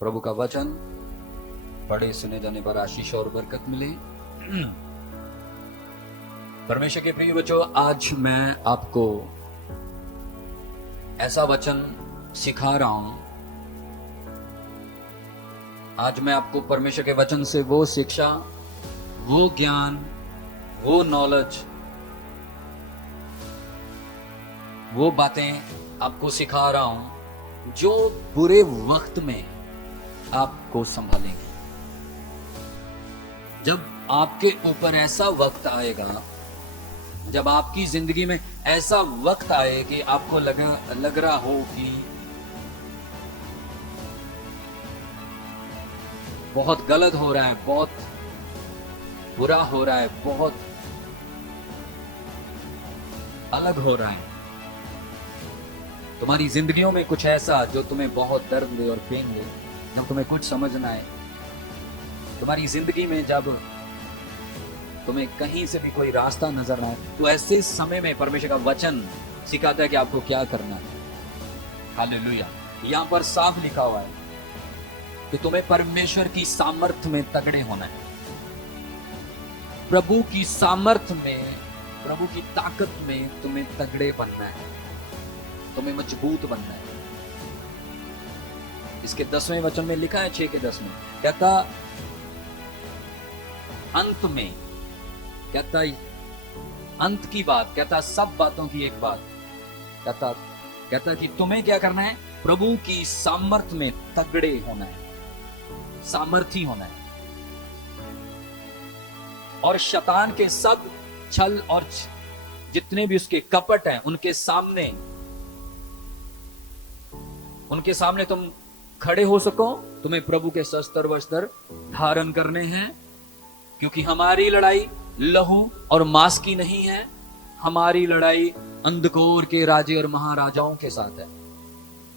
प्रभु का वचन पढ़े सुने जाने पर आशीष और बरकत मिले। परमेश्वर के प्रिय बच्चों, आज मैं आपको ऐसा वचन सिखा रहा हूं। आज मैं आपको परमेश्वर के वचन से वो शिक्षा, वो ज्ञान, वो नॉलेज, वो बातें आपको सिखा रहा हूं जो बुरे वक्त में आपको संभालेंगे। जब आपके ऊपर ऐसा वक्त आएगा, जब आपकी जिंदगी में ऐसा वक्त आए कि आपको लग रहा हो कि बहुत गलत हो रहा है, बहुत बुरा हो रहा है, बहुत अलग हो रहा है, तुम्हारी जिंदगियों में कुछ ऐसा जो तुम्हें बहुत दर्द दे और पेन दे, जब तुम्हें कुछ समझ ना आए, तुम्हारी जिंदगी में जब तुम्हें कहीं से भी कोई रास्ता नजर ना आए, तो ऐसे समय में परमेश्वर का वचन सिखाता है कि आपको क्या करना है। हालेलुया। यहां पर साफ लिखा हुआ है कि तुम्हें परमेश्वर की सामर्थ्य में तगड़े होना है, प्रभु की सामर्थ्य में, प्रभु की ताकत में तुम्हें तगड़े बनना है, तुम्हें मजबूत बनना है। इसके 10वें वचन में लिखा है, 6 के 10 में कहता, अंत में कहता, अंत की बात कहता, सब बातों की एक बात कहता कि तुम्हें क्या करना है, प्रभु की सामर्थ्य में तगड़े होना है, सामर्थी होना है, और शैतान के सब छल और जितने भी उसके कपट हैं, उनके सामने तुम खड़े हो सको। तुम्हें प्रभु के शस्त्र वस्त्र धारण करने हैं, क्योंकि हमारी लड़ाई लहू और मांस की नहीं है, हमारी लड़ाई अंधकार के राजे और महाराजाओं के साथ है।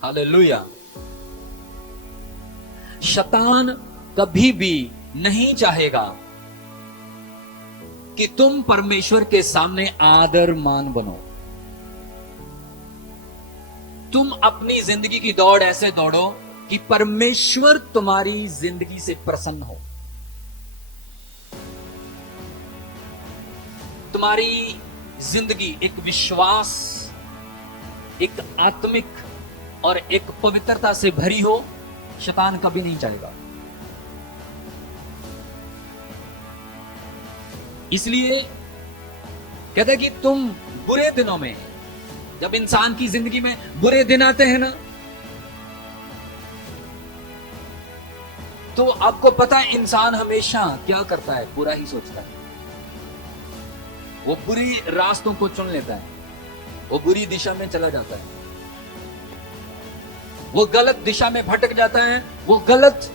हालेलुया। शैतान कभी भी नहीं चाहेगा कि तुम परमेश्वर के सामने आदर मान बनो। तुम अपनी जिंदगी की दौड़ ऐसे दौड़ो कि परमेश्वर तुम्हारी जिंदगी से प्रसन्न हो, तुम्हारी जिंदगी एक विश्वास, एक आत्मिक और एक पवित्रता से भरी हो। शैतान कभी नहीं चाहेगा। इसलिए कहता है कि तुम बुरे दिनों में, जब इंसान की जिंदगी में बुरे दिन आते हैं ना, तो आपको पता है इंसान हमेशा क्या करता है, बुरा ही सोचता है। वो बुरी रास्तों को चुन लेता है, वो बुरी दिशा में चला जाता है, वो गलत दिशा में भटक जाता है, वो गलत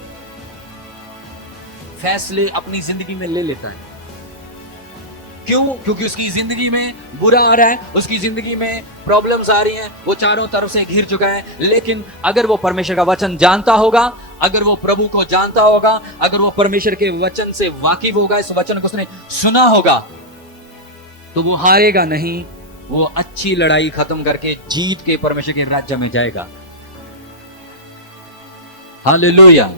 फैसले अपनी जिंदगी में ले लेता है। क्यों? क्योंकि उसकी जिंदगी में बुरा आ रहा है, उसकी जिंदगी में प्रॉब्लम्स आ रही हैं, वो चारों तरफ से घिर चुका है। लेकिन अगर वो परमेश्वर का वचन जानता होगा, अगर वो प्रभु को जानता होगा, अगर वो परमेश्वर के वचन से वाकिफ होगा, इस वचन को उसने सुना होगा, तो वो हारेगा नहीं, वो अच्छी लड़ाई खत्म करके जीत के परमेश्वर के राज्य में जाएगा। हालेलुया।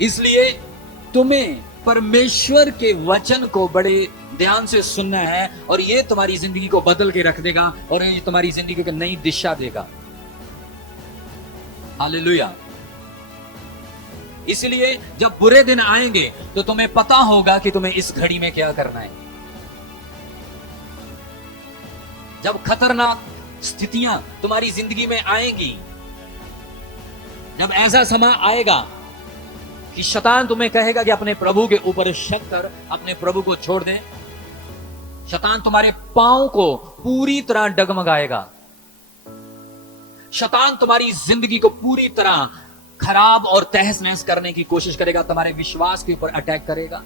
इसलिए तुम्हें परमेश्वर के वचन को बड़े ध्यान से सुनना है, और ये तुम्हारी जिंदगी को बदल के रख देगा, और ये तुम्हारी जिंदगी को नई दिशा देगा। हालेलुया। इसलिए जब बुरे दिन आएंगे तो तुम्हें पता होगा कि तुम्हें इस घड़ी में क्या करना है। जब खतरनाक स्थितियां तुम्हारी जिंदगी में आएंगी, जब ऐसा समय आएगा कि शैतान तुम्हें कहेगा कि अपने प्रभु के ऊपर शक कर, अपने प्रभु को छोड़ दे, शैतान तुम्हारे पांव को पूरी तरह डगमगाएगा, शैतान तुम्हारी जिंदगी को पूरी तरह खराब और तहस नहस करने की कोशिश करेगा, तुम्हारे विश्वास के ऊपर अटैक करेगा,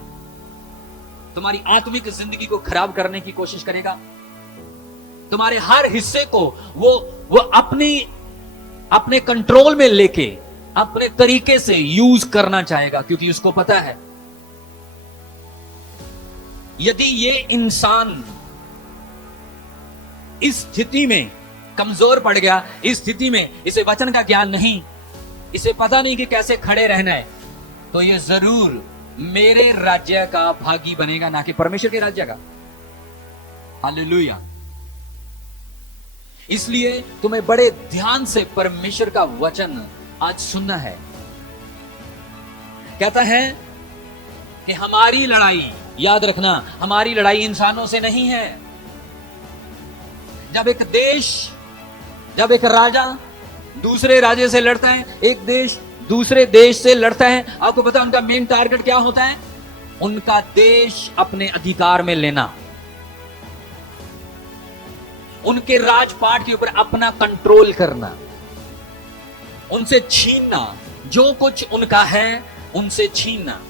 तुम्हारी आत्मिक जिंदगी को खराब करने की कोशिश करेगा, तुम्हारे हर हिस्से को वो अपने कंट्रोल में लेके अपने तरीके से यूज करना चाहेगा, क्योंकि उसको पता है यदि ये इंसान इस स्थिति में कमजोर पड़ गया, इस स्थिति में इसे वचन का ज्ञान नहीं, इसे पता नहीं कि कैसे खड़े रहना है, तो ये जरूर मेरे राज्य का भागी बनेगा, ना कि परमेश्वर के राज्य का। हालेलुया। इसलिए तुम्हें बड़े ध्यान से परमेश्वर का वचन आज सुनना है। कहता है कि हमारी लड़ाई, याद रखना, हमारी लड़ाई इंसानों से नहीं है। जब एक देश, जब एक राजा दूसरे राज्य से लड़ता है, एक देश दूसरे देश से लड़ता है, आपको पता है उनका मेन टारगेट क्या होता है? उनका देश अपने अधिकार में लेना, उनके राजपाट के ऊपर अपना कंट्रोल करना, उनसे छीनना, जो कुछ उनका है उनसे छीनना।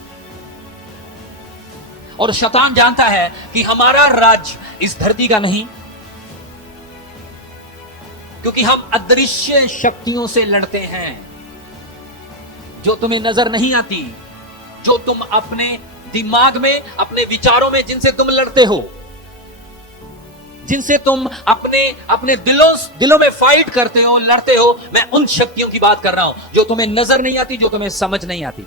और शैतान जानता है कि हमारा राज्य इस धरती का नहीं, क्योंकि हम अदृश्य शक्तियों से लड़ते हैं जो तुम्हें नजर नहीं आती, जो तुम अपने दिमाग में, अपने विचारों में जिनसे तुम लड़ते हो, जिनसे तुम अपने दिलों में फाइट करते हो, लड़ते हो। मैं उन शक्तियों की बात कर रहा हूं जो तुम्हें नजर नहीं आती, जो तुम्हें समझ नहीं आती,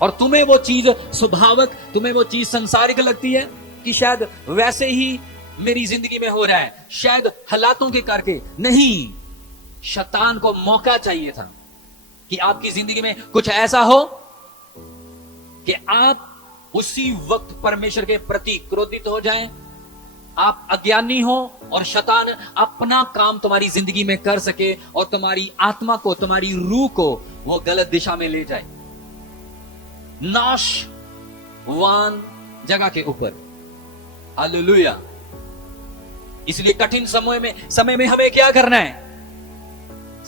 और तुम्हें वो चीज स्वाभाविक, तुम्हें वो चीज संसारिक लगती है कि शायद वैसे ही मेरी जिंदगी में हो रहा है, शायद हालातों के करके नहीं। शैतान को मौका चाहिए था कि आपकी जिंदगी में कुछ ऐसा हो कि आप उसी वक्त परमेश्वर के प्रति क्रोधित हो जाएं, आप अज्ञानी हो और शैतान अपना काम तुम्हारी जिंदगी में कर सके और तुम्हारी आत्मा को, तुम्हारी रूह को वो गलत दिशा में ले जाए, नाशवान जगह के ऊपर। हालेलुया। इसलिए कठिन समय में हमें क्या करना है?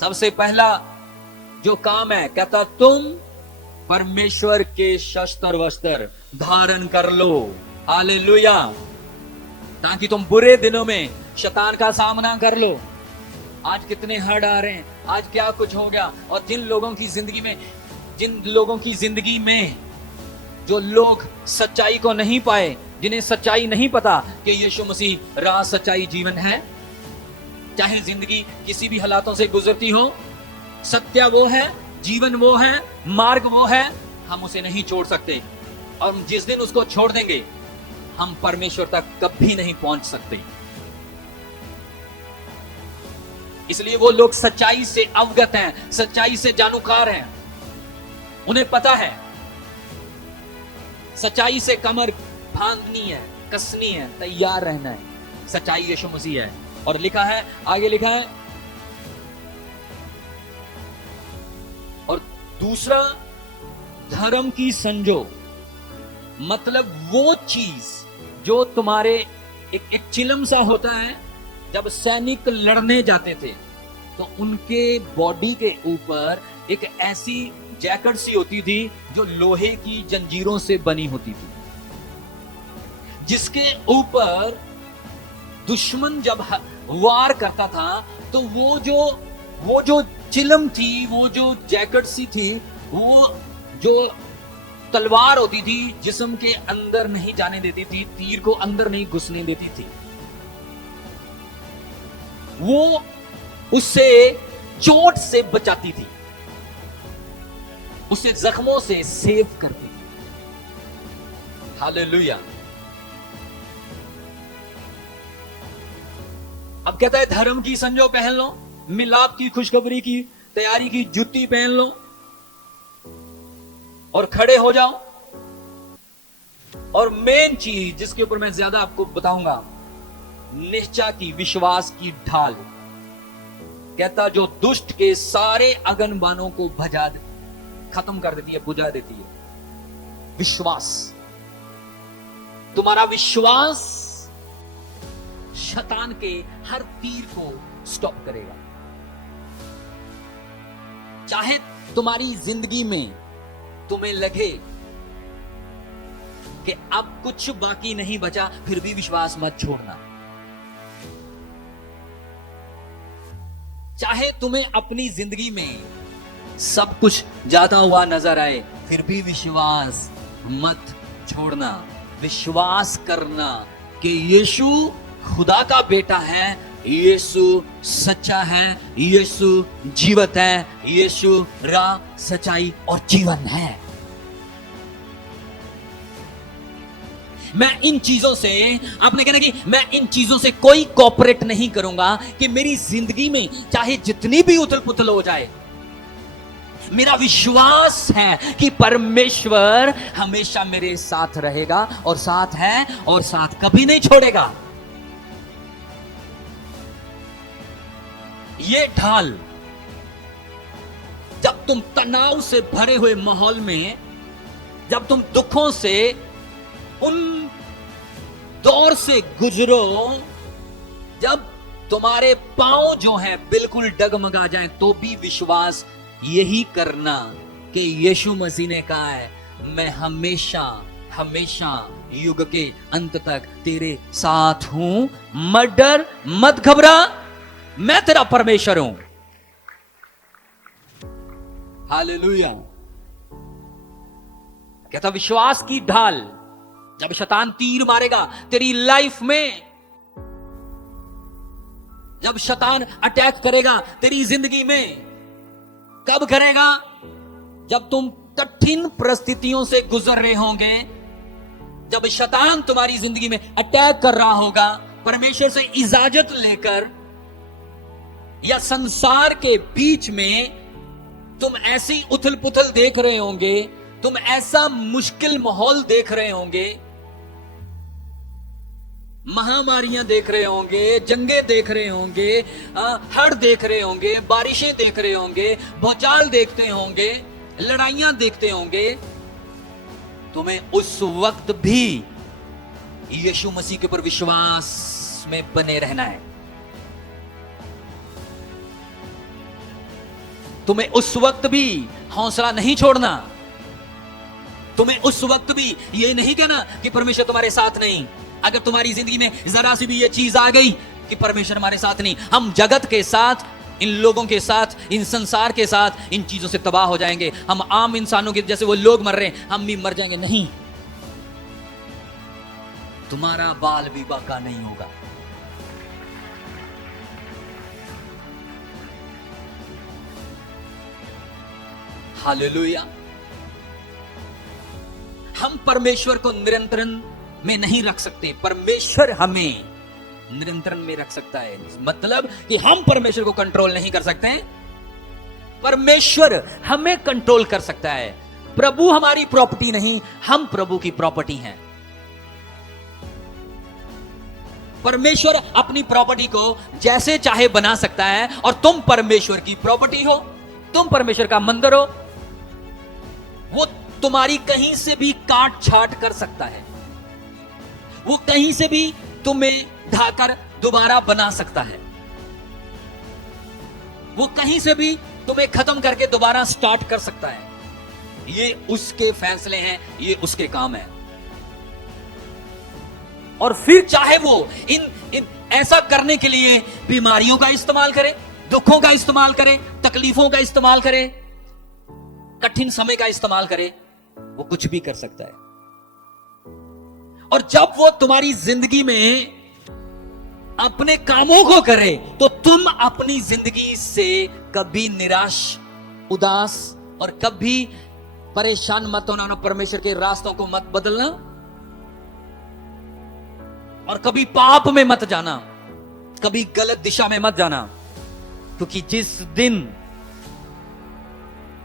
सबसे पहला जो काम है, कहता तुम परमेश्वर के शस्त्र वस्त्र धारण कर लो। हालेलुया। ताकि तुम बुरे दिनों में शैतान का सामना कर लो। आज कितने हड़ आ रहे हैं, आज क्या कुछ हो गया, और जिन लोगों की जिंदगी में जो लोग सच्चाई को नहीं पाए, जिन्हें सच्चाई नहीं पता कि यीशु मसीह राह, सच्चाई, जीवन है, चाहे जिंदगी किसी भी हालातों से गुजरती हो, सत्य वो है, जीवन वो है, मार्ग वो है, हम उसे नहीं छोड़ सकते। और जिस दिन उसको छोड़ देंगे हम परमेश्वर तक कभी नहीं पहुंच सकते। इसलिए वो लोग सच्चाई से अवगत हैं, सच्चाई से जानूकार हैं, उन्हें पता है सच्चाई से कमर बांधनी है, कसनी है, तैयार रहना है। सच्चाई यीशु मसीह है। और लिखा है, आगे लिखा है, और दूसरा धर्म की संजो, मतलब वो चीज जो तुम्हारे एक चिलम सा होता है। जब सैनिक लड़ने जाते थे तो उनके बॉडी के ऊपर एक ऐसी जैकेट सी होती थी जो लोहे की जंजीरों से बनी होती थी, जिसके ऊपर दुश्मन जब वार करता था तो वो जो चिलम थी, वो जो जैकेट सी थी, वो जो तलवार होती थी जिस्म के अंदर नहीं जाने देती थी, तीर को अंदर नहीं घुसने देती थी, वो उससे चोट से बचाती थी, उसे जख्मों से सेव करती थी। हालेलुया। अब कहता है धर्म की संजो पहन लो, मिलाप की खुशखबरी की तैयारी की जूती पहन लो और खड़े हो जाओ। और मेन चीज जिसके ऊपर मैं ज्यादा आपको बताऊंगा, निश्चय की, विश्वास की ढाल। कहता जो दुष्ट के सारे अगनबानों को खत्म कर देती है, बुझा देती है। विश्वास, तुम्हारा विश्वास शैतान के हर तीर को स्टॉप करेगा। चाहे तुम्हारी जिंदगी में तुम्हें लगे कि अब कुछ बाकी नहीं बचा, फिर भी विश्वास मत छोड़ना। चाहे तुम्हें अपनी जिंदगी में सब कुछ जाता हुआ नजर आए, फिर भी विश्वास मत छोड़ना। विश्वास करना कि यीशु खुदा का बेटा है, यीशु सच्चा है, यीशु जीवित है, यीशु राह, सच्चाई और जीवन है। मैं इन चीजों से, आपने कहना कि मैं इन चीजों से कोई कोऑपरेट नहीं करूंगा कि मेरी जिंदगी में चाहे जितनी भी उथल पुथल हो जाए, मेरा विश्वास है कि परमेश्वर हमेशा मेरे साथ रहेगा और साथ है और साथ कभी नहीं छोड़ेगा। ये ढाल, जब तुम तनाव से भरे हुए माहौल में, जब तुम दुखों से, उन दौर से गुजरो, जब तुम्हारे पांव जो हैं बिल्कुल डगमगा जाएं, तो भी विश्वास यही करना कि यीशु मसीह ने कहा है, मैं हमेशा हमेशा युग के अंत तक तेरे साथ हूं, मत डर, मत घबरा, मैं तेरा परमेश्वर हूं। हालेलुया। कहता विश्वास की ढाल, जब शैतान तीर मारेगा तेरी लाइफ में, जब शैतान अटैक करेगा तेरी जिंदगी में, कब करेगा? जब तुम कठिन परिस्थितियों से गुजर रहे होंगे, जब शैतान तुम्हारी जिंदगी में अटैक कर रहा होगा, परमेश्वर से इजाजत लेकर, या संसार के बीच में तुम ऐसी उथल पुथल देख रहे होंगे, तुम ऐसा मुश्किल माहौल देख रहे होंगे, महामारियां देख रहे होंगे, जंगे देख रहे होंगे, हड़ देख रहे होंगे, बारिशें देख रहे होंगे, भूचाल देखते होंगे, लड़ाइयां देखते होंगे, तुम्हें उस वक्त भी यीशु मसीह के ऊपर विश्वास में बने रहना है। तुम्हें उस वक्त भी हौसला नहीं छोड़ना। तुम्हें उस वक्त भी ये नहीं कहना कि परमेश्वर तुम्हारे साथ नहीं। अगर तुम्हारी जिंदगी में जरा सी भी ये चीज आ गई कि परमेश्वर हमारे साथ नहीं, हम जगत के साथ, इन लोगों के साथ, इन संसार के साथ, इन चीजों से तबाह हो जाएंगे। हम आम इंसानों के जैसे वो लोग मर रहे हैं, हम भी मर जाएंगे। नहीं, तुम्हारा बाल भी बाका नहीं होगा। हालेलुया। हम परमेश्वर को नियंत्रण में नहीं रख सकते, परमेश्वर हमें नियंत्रण में रख सकता है। मतलब कि हम परमेश्वर को कंट्रोल नहीं कर सकते, परमेश्वर हमें कंट्रोल कर सकता है। प्रभु हमारी प्रॉपर्टी नहीं, हम प्रभु की प्रॉपर्टी हैं। परमेश्वर अपनी प्रॉपर्टी को जैसे चाहे बना सकता है, और तुम परमेश्वर की प्रॉपर्टी हो, तुम परमेश्वर का मंदिर हो। वो तुम्हारी कहीं से भी काट छाट कर सकता है, वो कहीं से भी तुम्हें ढाकर दोबारा बना सकता है, वो कहीं से भी तुम्हें खत्म करके दोबारा स्टार्ट कर सकता है। ये उसके फैसले हैं, ये उसके काम है। और फिर चाहे वो इन ऐसा करने के लिए बीमारियों का इस्तेमाल करे, दुखों का इस्तेमाल करे, तकलीफों का इस्तेमाल करे, कठिन समय का इस्तेमाल करे, वो कुछ भी कर सकता है। और जब वो तुम्हारी जिंदगी में अपने कामों को करे, तो तुम अपनी जिंदगी से कभी निराश, उदास और कभी परेशान मत होना। परमेश्वर के रास्तों को मत बदलना और कभी पाप में मत जाना, कभी गलत दिशा में मत जाना। क्योंकि जिस दिन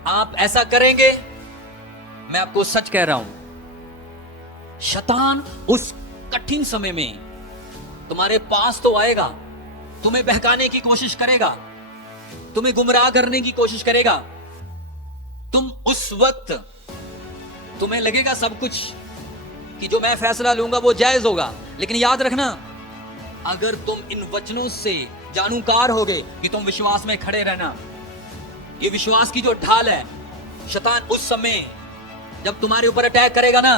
आप ऐसा करेंगे, मैं आपको सच कह रहा हूं, शैतान उस कठिन समय में तुम्हारे पास तो आएगा, तुम्हें बहकाने की कोशिश करेगा, तुम्हें गुमराह करने की कोशिश करेगा। तुम उस वक्त, तुम्हें लगेगा सब कुछ कि जो मैं फैसला लूंगा वो जायज होगा, लेकिन याद रखना, अगर तुम इन वचनों से जानूकार होगे कि तुम विश्वास में खड़े रहना, ये विश्वास की जो ढाल है, शैतान उस समय जब तुम्हारे ऊपर अटैक करेगा ना,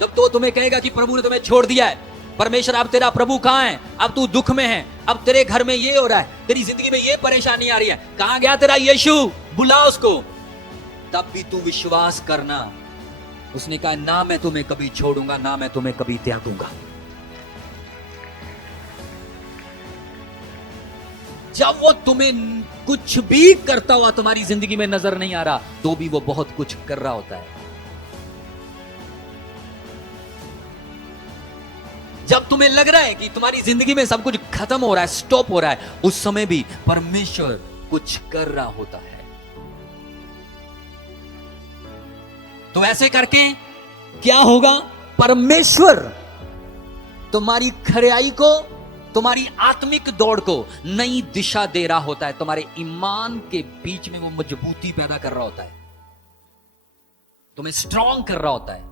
जब तो तुम्हें कहेगा कि प्रभु ने तुम्हें छोड़ दिया है, परमेश्वर अब तेरा प्रभु कहां है, अब तू दुख में है, अब तेरे घर में ये हो रहा है, तेरी जिंदगी में ये परेशानी आ रही है, कहां गया तेरा यीशु, बुला उसको। तब भी तू विश्वास करना, उसने कहा ना मैं तुम्हें कभी छोड़ूंगा, ना मैं तुम्हें कभी त्यागूंगा। जब वो तुम्हें कुछ भी करता हुआ तुम्हारी जिंदगी में नजर नहीं आ रहा, तो भी वो बहुत कुछ कर रहा होता है। जब तुम्हें लग रहा है कि तुम्हारी जिंदगी में सब कुछ खत्म हो रहा है, स्टॉप हो रहा है, उस समय भी परमेश्वर कुछ कर रहा होता है। तो ऐसे करके क्या होगा? परमेश्वर तुम्हारी खरियाई को, तुम्हारी आत्मिक दौड़ को नई दिशा दे रहा होता है। तुम्हारे ईमान के बीच में वो मजबूती पैदा कर रहा होता है, तुम्हें स्ट्रांग कर रहा होता है।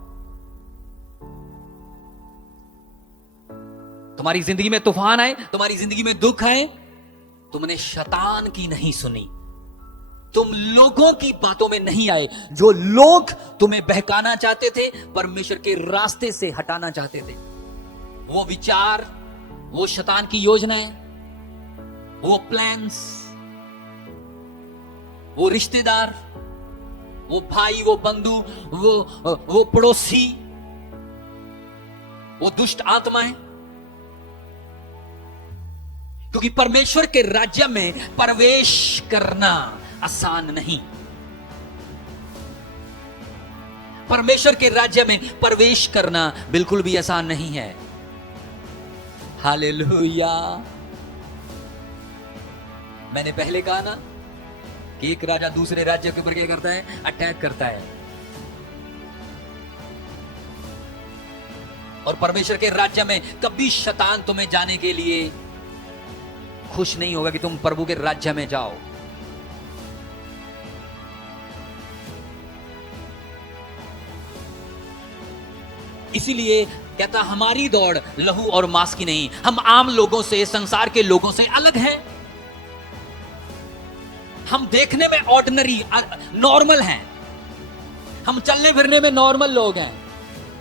तुम्हारी जिंदगी में तूफान आए, तुम्हारी जिंदगी में दुख आए, तुमने शैतान की नहीं सुनी, तुम लोगों की बातों में नहीं आए। जो लोग तुम्हें बहकाना चाहते थे, परमेश्वर के रास्ते से हटाना चाहते थे, वो विचार, वो शैतान की योजनाएं, वो प्लान्स, वो रिश्तेदार, वो भाई, वो बंधु, वो पड़ोसी, वो दुष्ट आत्माएं, क्योंकि परमेश्वर के राज्य में प्रवेश करना आसान नहीं। परमेश्वर के राज्य में प्रवेश करना बिल्कुल भी आसान नहीं है। हालेलुया। मैंने पहले कहा ना कि एक राजा दूसरे राज्य के ऊपर क्या करता है? अटैक करता है। और परमेश्वर के राज्य में कभी शैतान तुम्हें जाने के लिए खुश नहीं होगा कि तुम प्रभु के राज्य में जाओ। इसीलिए कहता, हमारी दौड़ लहू और मांस की नहीं। हम आम लोगों से, संसार के लोगों से अलग हैं। हम देखने में ऑर्डिनरी, नॉर्मल हैं। हम चलने फिरने में नॉर्मल लोग हैं।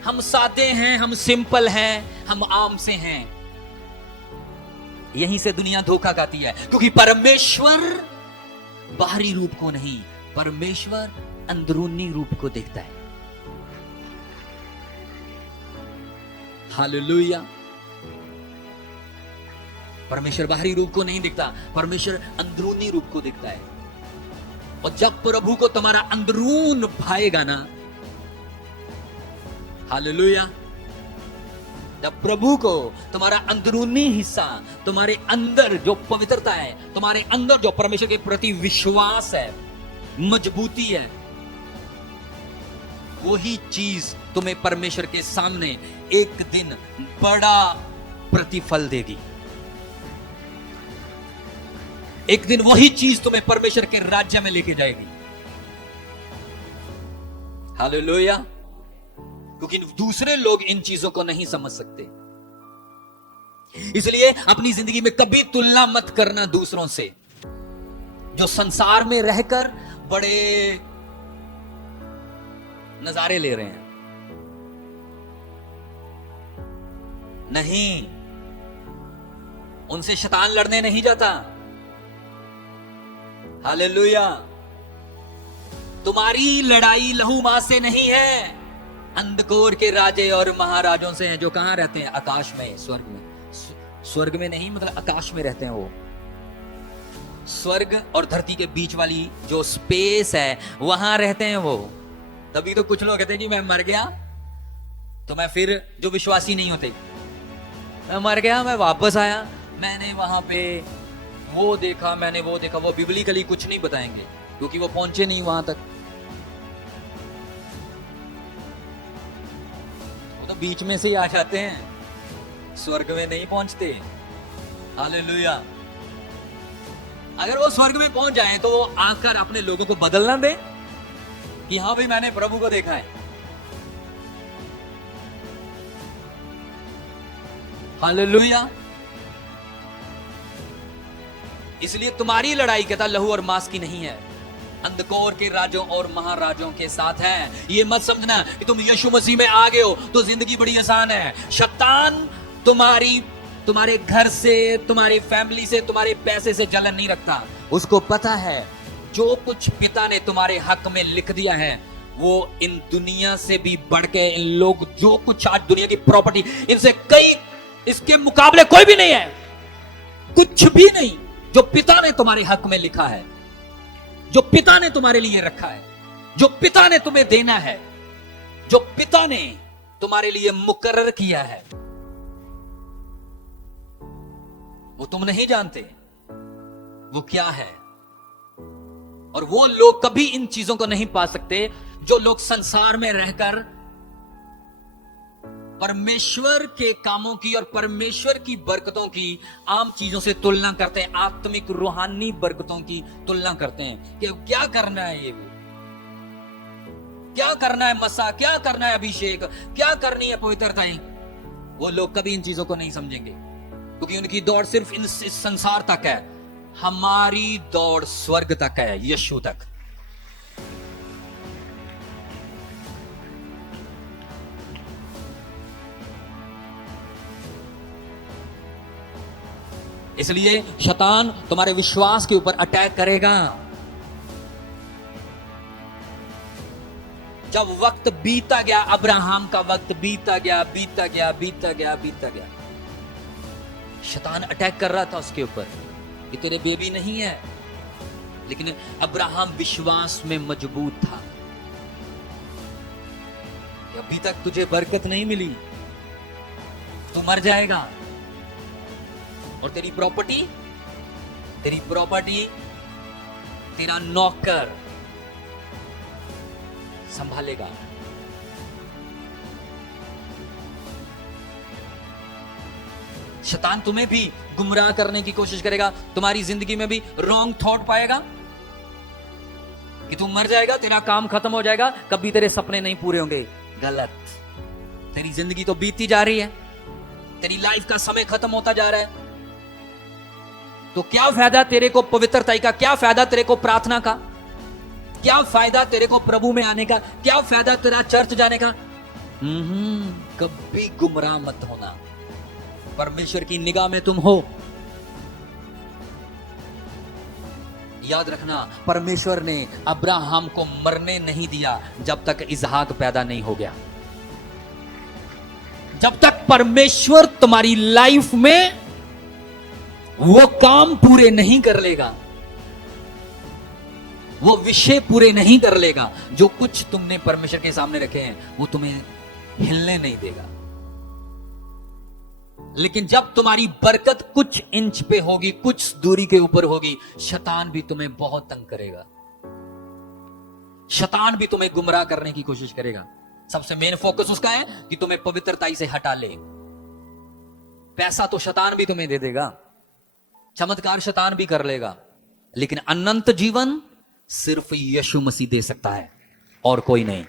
हम सादे हैं, हम सिंपल हैं, हम आम से हैं। यहीं से दुनिया धोखा खाती है, क्योंकि परमेश्वर बाहरी रूप को नहीं, परमेश्वर अंदरूनी रूप को देखता है। हालेलुया। परमेश्वर बाहरी रूप को नहीं दिखता, परमेश्वर अंदरूनी रूप को दिखता है। और जब प्रभु को तुम्हारा अंदरून भाएगा ना, हालेलुया, जब प्रभु को तुम्हारा अंदरूनी हिस्सा, तुम्हारे अंदर जो पवित्रता है, तुम्हारे अंदर जो परमेश्वर के प्रति विश्वास है, मजबूती है, वही चीज तुम्हें परमेश्वर के सामने एक दिन बड़ा प्रतिफल देगी। एक दिन वही चीज तुम्हें परमेश्वर के राज्य में लेके जाएगी। हालेलुया। क्योंकि दूसरे लोग इन चीजों को नहीं समझ सकते। इसलिए अपनी जिंदगी में कभी तुलना मत करना दूसरों से, जो संसार में रहकर बड़े नजारे ले रहे हैं। नहीं, उनसे शैतान लड़ने नहीं जाता। हालेलुया। तुम्हारी लड़ाई लहू मांस से नहीं है, अंधकोर के राजे और महाराजों से हैं, जो कहां रहते हैं? आकाश में, स्वर्ग में। स्वर्ग में नहीं, मतलब आकाश में रहते हैं वो। स्वर्ग और धरती के बीच वाली जो स्पेस है, वहां रहते हैं वो। तभी तो कुछ लोग कहते हैं कि मैं मर गया तो मैं फिर, जो विश्वासी नहीं होते, मैं मर गया, मैं वापस आया, मैंने वहां पे वो देखा, मैंने वो देखा। वो बिबलिकली कुछ नहीं बताएंगे, क्योंकि वो पहुंचे नहीं वहां तक। वो तो बीच में से ही आ जाते हैं, स्वर्ग में नहीं पहुंचते। हालेलुया। अगर वो स्वर्ग में पहुंच जाएं तो वो आकर अपने लोगों को बदलना दे कि हाँ भाई, मैंने प्रभु को देखा है। हालेलुया। इसलिए तुम्हारी लड़ाई कहता लहू और मांस की नहीं है, अंधकोर के राजों और महाराजों के साथ है। ये मत समझना कि तुम यीशु मसीह में आ गए हो तो जिंदगी बड़ी आसान है। शैतान तुम्हारे घर से, तुम्हारी फैमिली से, तुम्हारे पैसे से जलन नहीं रखता। उसको पता है जो कुछ पिता ने तुम्हारे हक में लिख दिया है, वो इन दुनिया से भी बढ़ के, इन लोग जो कुछ आज दुनिया की प्रॉपर्टी, इनसे कई, इसके मुकाबले कोई भी नहीं है, कुछ भी नहीं। जो पिता ने तुम्हारे हक में लिखा है, जो पिता ने तुम्हारे लिए रखा है, जो पिता ने तुम्हें देना है, जो पिता ने तुम्हारे लिए मुकर्रर किया है, वो तुम नहीं जानते वो क्या है। और वो लोग कभी इन चीजों को नहीं पा सकते जो लोग संसार में रहकर परमेश्वर के कामों की और परमेश्वर की बरकतों की आम चीजों से तुलना करते हैं, आत्मिक रूहानी बरकतों की तुलना करते हैं कि क्या करना है, ये वो क्या करना है, मसा क्या करना है, अभिषेक क्या करनी है, पवित्रता। वो लोग कभी इन चीजों को नहीं समझेंगे क्योंकि उनकी दौड़ सिर्फ इस संसार तक है। हमारी दौड़ स्वर्ग तक है, यीशु तक। इसलिए शैतान तुम्हारे विश्वास के ऊपर अटैक करेगा। जब वक्त बीता गया, अब्राहम का वक्त बीता गया, बीता गया, बीता गया, बीता गया, शैतान अटैक कर रहा था उसके ऊपर कि तेरे बेबी नहीं है, लेकिन अब्राहम विश्वास में मजबूत था कि अभी तक तुझे बरकत नहीं मिली, तू मर जाएगा और तेरी प्रॉपर्टी तेरा नौकर संभालेगा। शैतान तुम्हें भी गुमराह करने की कोशिश करेगा, तुम्हारी जिंदगी में भी रॉन्ग थॉट पाएगा कि तू मर जाएगा, तेरा काम खत्म हो जाएगा, कभी तेरे सपने नहीं पूरे होंगे। गलत। तेरी जिंदगी तो बीतती जा रही है, तेरी लाइफ का समय खत्म होता जा रहा है, तो क्या फायदा तेरे को पवित्रता का, क्या फायदा तेरे को प्रार्थना का, क्या फायदा तेरे को प्रभु में आने का, क्या फायदा तेरा चर्च जाने का। कभी गुमराह मत होना, परमेश्वर की निगाह में तुम हो। याद रखना, परमेश्वर ने अब्राहम को मरने नहीं दिया जब तक इसहाक पैदा नहीं हो गया। जब तक परमेश्वर तुम्हारी लाइफ में वो काम पूरे नहीं कर लेगा, वो विषय पूरे नहीं कर लेगा, जो कुछ तुमने परमेश्वर के सामने रखे हैं वो तुम्हें हिलने नहीं देगा। लेकिन जब तुम्हारी बरकत कुछ इंच पे होगी, कुछ दूरी के ऊपर होगी, शैतान भी तुम्हें बहुत तंग करेगा, शैतान भी तुम्हें गुमराह करने की कोशिश करेगा। सबसे मेन फोकस उसका है कि तुम्हें पवित्रताई से हटा ले। पैसा तो शैतान भी तुम्हें दे देगा, चमत्कार शैतान भी कर लेगा, लेकिन अनंत जीवन सिर्फ यीशु मसीह दे सकता है और कोई नहीं।